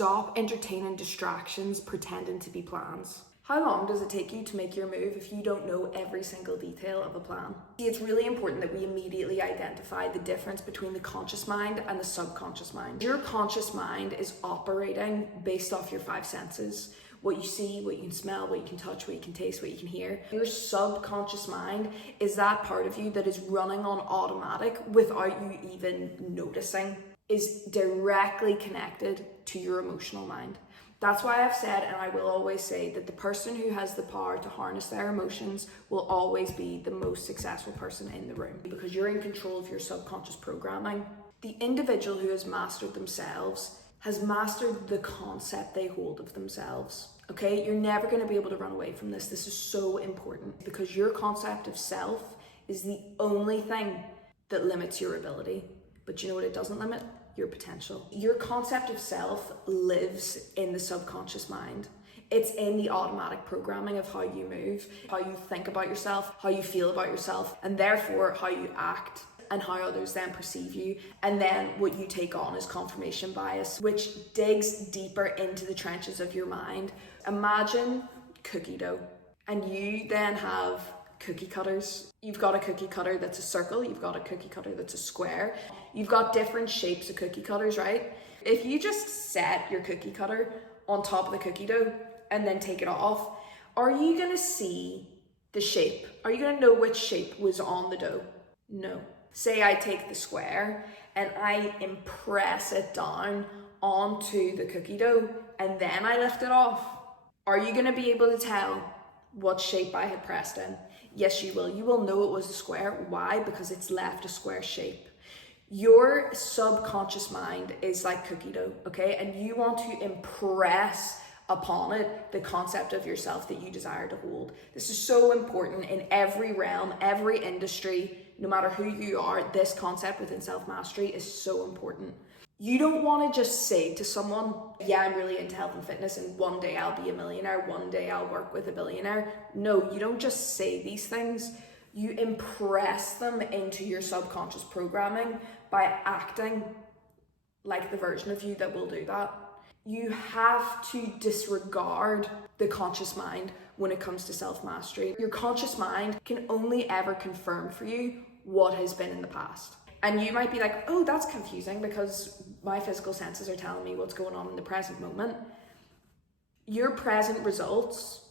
Stop entertaining distractions pretending to be plans. How long does it take you to make your move if you don't know every single detail of a plan? See, it's really important that we immediately identify the difference between the conscious mind and the subconscious mind. Your conscious mind is operating based off your five senses. What you see, what you can smell, what you can touch, what you can taste, what you can hear. Your subconscious mind is that part of you that is running on automatic without you even noticing, is directly connected to your emotional mind. That's why I've said, and I will always say, that the person who has the power to harness their emotions will always be the most successful person in the room, because you're in control of your subconscious programming. The individual who has mastered themselves has mastered the concept they hold of themselves. Okay, you're never going to be able to run away from this. This is so important, because your concept of self is the only thing that limits your ability. But you know what it doesn't limit? Your potential. Your concept of self lives in the subconscious mind. It's in the automatic programming of how you move, how you think about yourself, how you feel about yourself, and therefore how you act and how others then perceive you. And then what you take on is confirmation bias, which digs deeper into the trenches of your mind. Imagine cookie dough, and you then have cookie cutters. You've got a cookie cutter that's a circle, you've got a cookie cutter that's a square, you've got different shapes of cookie cutters, right? If you just set your cookie cutter on top of the cookie dough and then take it off, are you gonna see the shape? Are you gonna know which shape was on the dough? No. Say I take the square and I impress it down onto the cookie dough and then I lift it off. Are you gonna be able to tell what shape I had pressed in? Yes, you will. You will know it was a square. Why? Because it's left a square shape. Your subconscious mind is like cookie dough, okay? And you want to impress upon it the concept of yourself that you desire to hold. This is so important in every realm, every industry, no matter who you are. This concept within self-mastery is so important. You don't want to just say to someone, yeah, I'm really into health and fitness and one day I'll be a millionaire, one day I'll work with a billionaire. No, you don't just say these things. You impress them into your subconscious programming by acting like the version of you that will do that. You have to disregard the conscious mind when it comes to self-mastery. Your conscious mind can only ever confirm for you what has been in the past. And you might be like, oh, that's confusing because my physical senses are telling me what's going on in the present moment. Your present results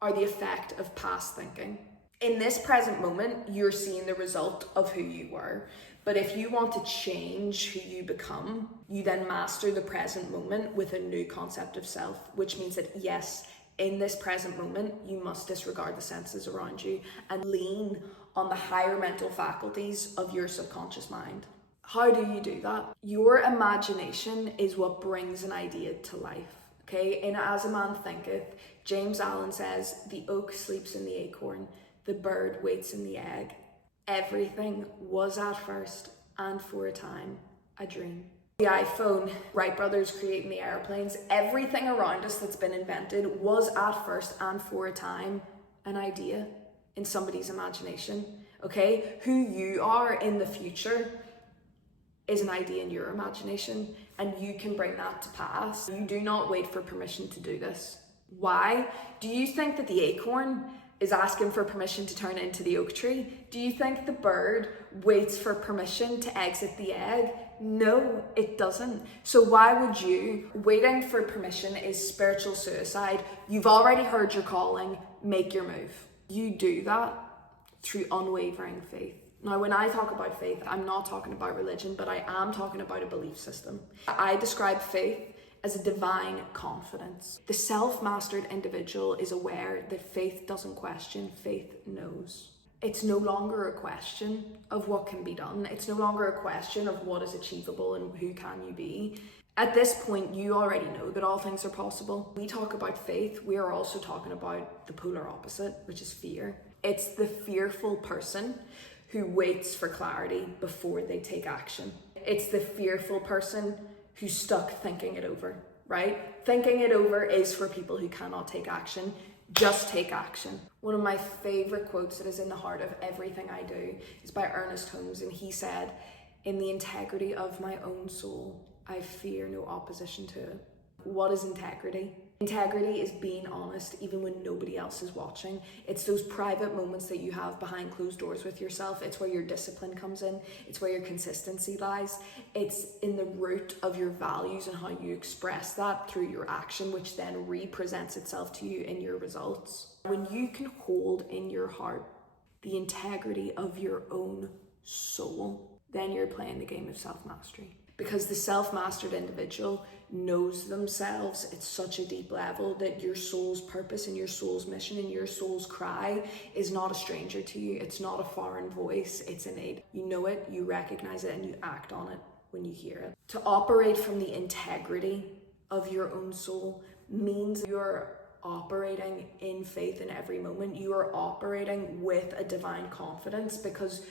are the effect of past thinking. In this present moment, you're seeing the result of who you were. But if you want to change who you become, you then master the present moment with a new concept of self, which means that yes, in this present moment, you must disregard the senses around you and lean on the higher mental faculties of your subconscious mind. How do you do that? Your imagination is what brings an idea to life. Okay, in As a Man Thinketh, James Allen says, the oak sleeps in the acorn, the bird waits in the egg. Everything was at first, and for a time, a dream. The iPhone, Wright brothers creating the airplanes, everything around us that's been invented was at first and for a time an idea in somebody's imagination, okay? Who you are in the future is an idea in your imagination, and you can bring that to pass. You do not wait for permission to do this. Why? Do you think that the acorn is asking for permission to turn into the oak tree? Do you think the bird waits for permission to exit the egg? No, it doesn't. So why would you? Waiting for permission is spiritual suicide. You've already heard your calling, make your move. You do that through unwavering faith. Now, when I talk about faith, I'm not talking about religion, but I am talking about a belief system. I describe faith as a divine confidence. The self-mastered individual is aware that faith doesn't question, faith knows. It's no longer a question of what can be done. It's no longer a question of what is achievable and who can you be. At this point, you already know that all things are possible. We talk about faith, we are also talking about the polar opposite, which is fear. It's the fearful person who waits for clarity before they take action. It's the fearful person who's stuck thinking it over, right? Thinking it over is for people who cannot take action. Just take action. One of my favorite quotes that is in the heart of everything I do is by Ernest Holmes, and he said, "In the integrity of my own soul, I fear no opposition to it. What is integrity? Integrity is being honest even when nobody else is watching. It's those private moments that you have behind closed doors with yourself. It's where your discipline comes in. It's where your consistency lies. It's in the root of your values and how you express that through your action, which then represents itself to you in your results. When you can hold in your heart the integrity of your own soul, then you're playing the game of self-mastery. Because the self-mastered individual knows themselves at such a deep level that your soul's purpose and your soul's mission and your soul's cry is not a stranger to you. It's not a foreign voice, it's innate. You know it, you recognize it, and you act on it when you hear it. To operate from the integrity of your own soul means you're operating in faith in every moment. You are operating with a divine confidence, because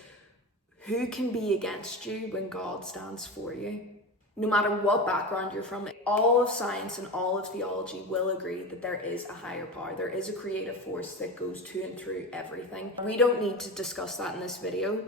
who can be against you when God stands for you? No matter what background you're from, all of science and all of theology will agree that there is a higher power. There is a creative force that goes to and through everything. We don't need to discuss that in this video,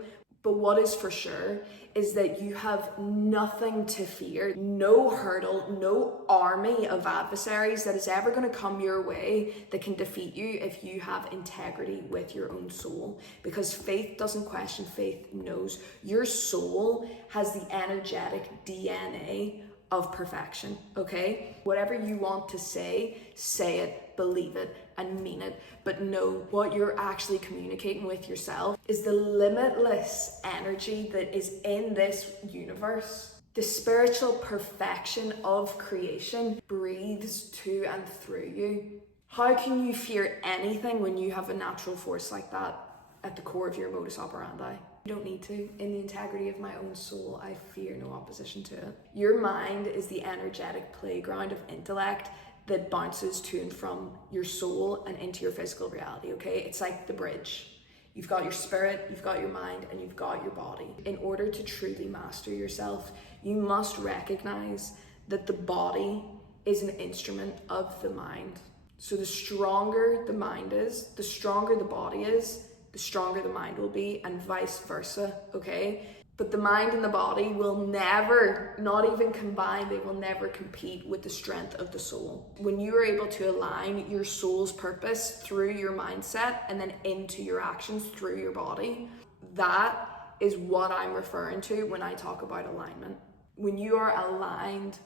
but what is for sure is that you have nothing to fear, no hurdle, no army of adversaries that is ever going to come your way that can defeat you if you have integrity with your own soul. Because faith doesn't question, faith knows. Your soul has the energetic DNA of perfection, okay? Whatever you want to say it, believe it, and mean it. But know what you're actually communicating with yourself is the limitless energy that is in this universe. The spiritual perfection of creation breathes to and through you. How can you fear anything when you have a natural force like that at the core of your modus operandi? You don't need to. In the integrity of my own soul, I fear no opposition to it. Your mind is the energetic playground of intellect that bounces to and from your soul and into your physical reality, okay? It's like the bridge. You've got your spirit, you've got your mind, and you've got your body. In order to truly master yourself, you must recognize that the body is an instrument of the mind. So the stronger the mind is, the stronger the body is, the stronger the mind will be, and vice versa, okay? But the mind and the body will never, not even combine, they will never compete with the strength of the soul. When you are able to align your soul's purpose through your mindset and then into your actions through your body, that is what I'm referring to when I talk about alignment. When you are aligned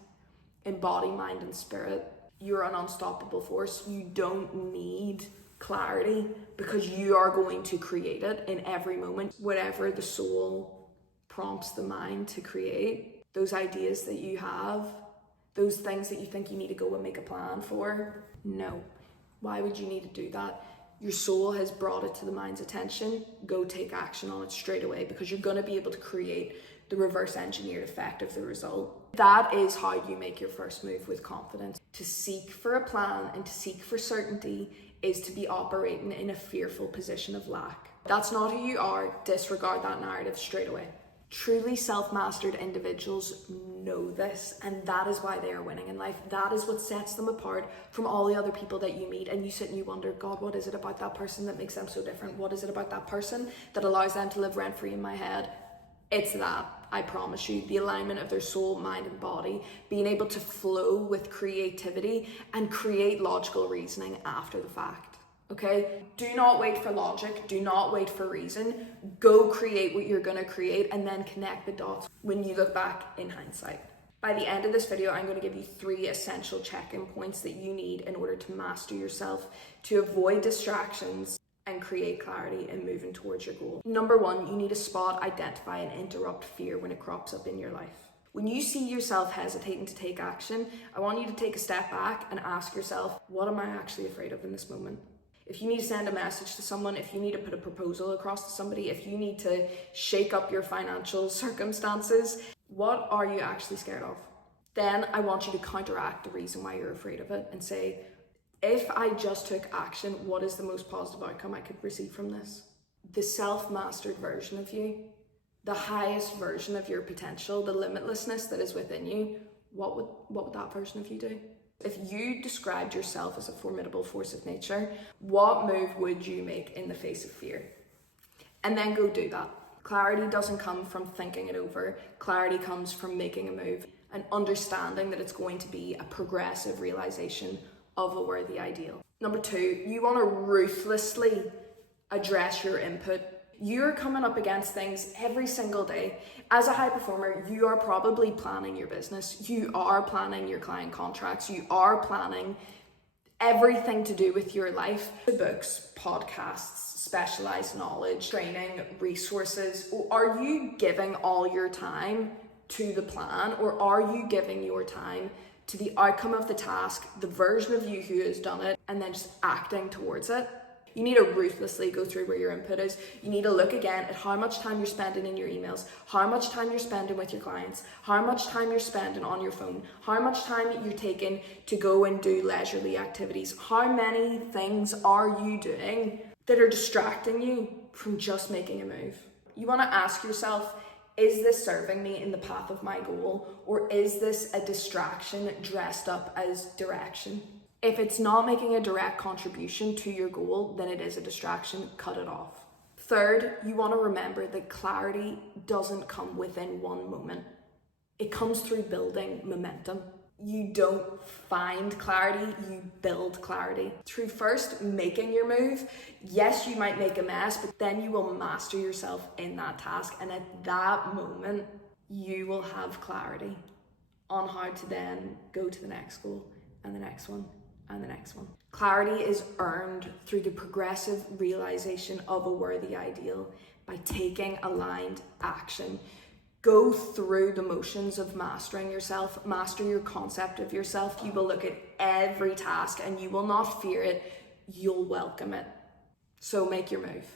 in body, mind, and spirit, you're an unstoppable force. You don't need clarity because you are going to create it in every moment. Whatever the soul prompts the mind to create, those ideas that you have, those things that you think you need to go and make a plan for, no. Why would you need to do that? Your soul has brought it to the mind's attention. Go take action on it straight away, because you're going to be able to create the reverse engineered effect of the result. That is how you make your first move with confidence. To seek for a plan and to seek for certainty is to be operating in a fearful position of lack. That's not who you are. Disregard that narrative straight away. Truly self-mastered individuals know this, and that is why they are winning in life. That is what sets them apart from all the other people that you meet, and you sit and you wonder, God, what is it about that person that makes them so different? What is it about that person that allows them to live rent-free in my head? It's that, I promise you, the alignment of their soul, mind, and body, being able to flow with creativity and create logical reasoning after the fact. Okay, do not wait for logic, do not wait for reason, go create what you're gonna create and then connect the dots when you look back in hindsight. By the end of this video, I'm gonna give you 3 essential check-in points that you need in order to master yourself, to avoid distractions and create clarity in moving towards your goal. Number 1, you need to spot, identify, and interrupt fear when it crops up in your life. When you see yourself hesitating to take action, I want you to take a step back and ask yourself, what am I actually afraid of in this moment? If you need to send a message to someone, if you need to put a proposal across to somebody, if you need to shake up your financial circumstances, what are you actually scared of? Then I want you to counteract the reason why you're afraid of it and say, if I just took action, what is the most positive outcome I could receive from this? The self-mastered version of you, the highest version of your potential, the limitlessness that is within you, what would that version of you do? If you described yourself as a formidable force of nature, what move would you make in the face of fear? And then go do that. Clarity doesn't come from thinking it over. Clarity comes from making a move and understanding that it's going to be a progressive realization of a worthy ideal. Number 2, you want to ruthlessly address your input. You're coming up against things every single day. As a high performer, you are probably planning your business. You are planning your client contracts. You are planning everything to do with your life. Books, podcasts, specialized knowledge, training, resources. Are you giving all your time to the plan, or are you giving your time to the outcome of the task, the version of you who has done it, and then just acting towards it? You need to ruthlessly go through where your input is. You need to look again at how much time you're spending in your emails, how much time you're spending with your clients, how much time you're spending on your phone, how much time you're taking to go and do leisurely activities. How many things are you doing that are distracting you from just making a move? You want to ask yourself, is this serving me in the path of my goal, or is this a distraction dressed up as direction? If it's not making a direct contribution to your goal, then it is a distraction. Cut it off. Third, you want to remember that clarity doesn't come within one moment. It comes through building momentum. You don't find clarity, you build clarity. Through first making your move, yes, you might make a mess, but then you will master yourself in that task. And at that moment, you will have clarity on how to then go to the next goal and the next one and the next one. Clarity is earned through the progressive realization of a worthy ideal by taking aligned action. Go through the motions of mastering yourself, master your concept of yourself. You will look at every task and you will not fear it, you'll welcome it. So make your move.